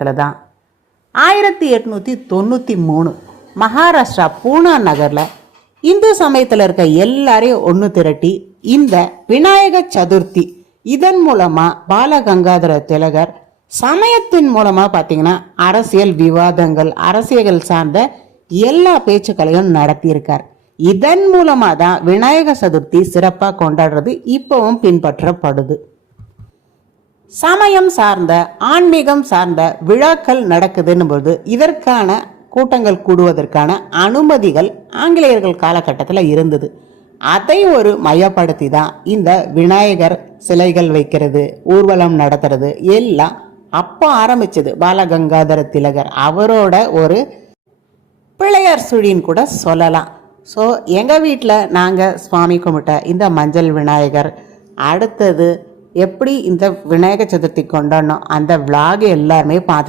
காலகட்டத்தில் தான். 1893 மகாராஷ்டிரா பூனா நகரில் இந்து சமயத்தில் இருக்க எல்லாரையும் ஒன்று திரட்டி இந்த விநாயக சதுர்த்தி இதன் மூலமாக பாலகங்காதர திலகர் சமயத்தின் மூலமாக பார்த்தீங்கன்னா அரசியல் விவாதங்கள், அரசியல் சார்ந்த எல்லா பேச்சுக்களையும் நடத்தியிருக்கார். இதன் மூலமாக தான் விநாயக சதுர்த்தி சிறப்பாக கொண்டாடுறது இப்பவும் பின்பற்றப்படுது. சமயம் சார்ந்த, ஆன்மீகம் சார்ந்த விழாக்கள் நடக்குதுன்னு போது இதற்கான கூட்டங்கள் கூடுவதற்கான அனுமதிகள் ஆங்கிலேயர்கள் காலகட்டத்தில் இருந்தது. அதை ஒரு மையப்படுத்தி தான் இந்த விநாயகர் சிலைகள் வைக்கிறது, ஊர்வலம் நடத்துறது எல்லாம் அப்போ ஆரம்பிச்சது. பாலகங்காதர திலகர் அவரோட ஒரு பிள்ளையார் சுழின்னு கூட சொல்லலாம். ஸோ எங்கள் வீட்டில் நாங்கள் சுவாமி கும்பிட்ட இந்த மஞ்சள் விநாயகர், அடுத்தது எப்படி இந்த விநாயகர் சதுர்த்தி கொண்டாடணும் அந்த விளாக் எல்லாருமே பார்த்துட்டு